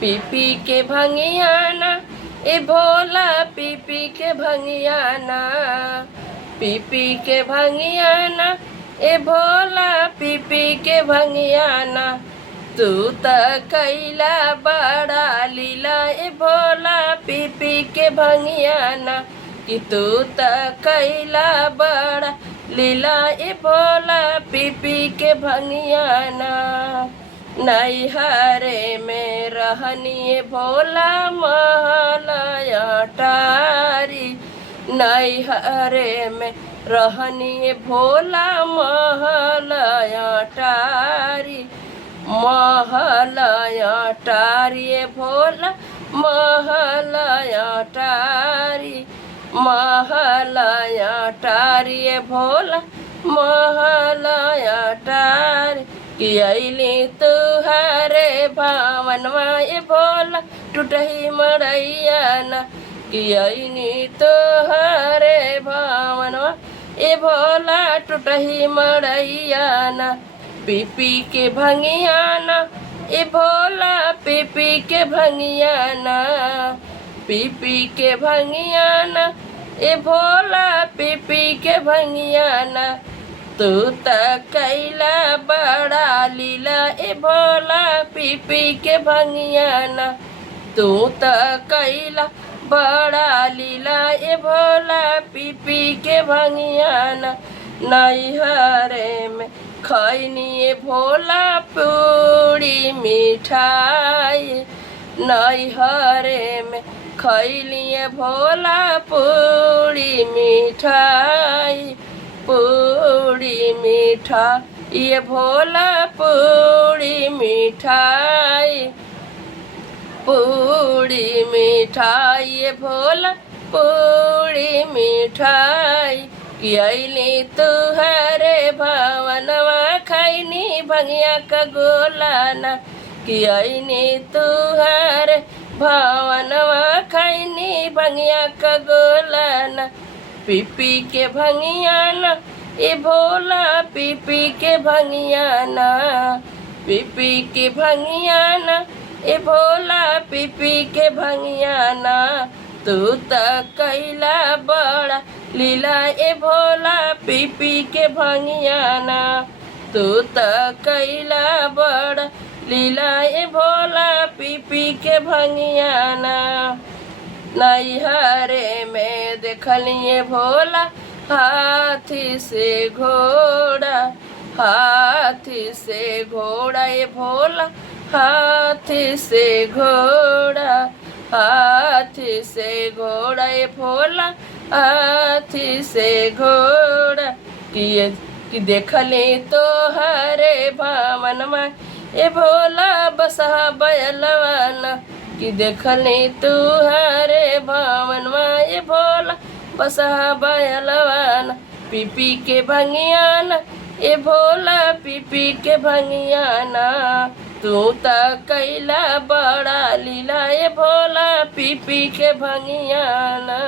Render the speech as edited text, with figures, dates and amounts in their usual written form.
पी पी के भंगियाना ए भोला, पी पी के भंगियाना, पी पी के भंगियाना ए भोला, पी पी के भंगियाना। तू त कैला बड़ा लीला ए भोला, पी पी के भंगियाना, कि तू त कैला बड़ा लीला ए भोला, पी पी के भंगियाना। नैहरे में रहनी भोला महल अटारी, नैहरे में रहनी भोला महल अटारी, महल अटारी भोला महल अटारी, महल अटारी भोला महल अटारी। कि अली तुहरे भावनवा ए भोला टूटही मड़ैया न, कि अली तुहरे भावनवा ए भोला टूटही मड़ैया न। पी पी के भंगियाना ए भोला, पी पी के भंगियाना, पी पी के भंगियाना ए भोला, पी पी के भंगियाना। तू त कैला बड़ा लीला ए भोला, पी पी के भंगियाना, तू त कैला बड़ा लीला ए भोला, पी पी के भंगियाना। नैहरे में खैनी ए भोला पूरी मिठाई, नैहरे में खैली भोला पूरी मिठाई, पूरी मिठाई ये भोला पूरी मिठाई, पूरी मिठाई ये भोला पूरी मिठाई। कि अली तुहरे भवनवा खैनी भंगिया का गोलाना, कि अली तुहरे भवनवा खैनी भंगिया का गोलाना। पी पी के भंगियाना ए भोला, पी पी के भंगियाना, पी पी के भंगियाना ए भोला, पी पी के भंगियाना। तू त कैला बड़ा लीला ए भोला, पी पी के भंगियाना, तू त कैला बड़ा लीला ए भोला, पी पी के भंगियाना। नैहरे में देखलिए भोला हाथी से घोड़ा, हाथी से घोड़ा ए भोला, हाथी से घोड़ा, हाथी से घोड़ा ए भोला, हाथी से घोड़ा। कि देखले तो हरे भावनमा ए भोला बसहा बयलवाना, कि देखले तू हरे भावनवा ए भोला बसहा बयलवाना। पी पी के भंगियाना ए भोला, पी पी के भंगियाना, तू त कैला बड़ा लीला ए भोला, पी पी के भंगियाना।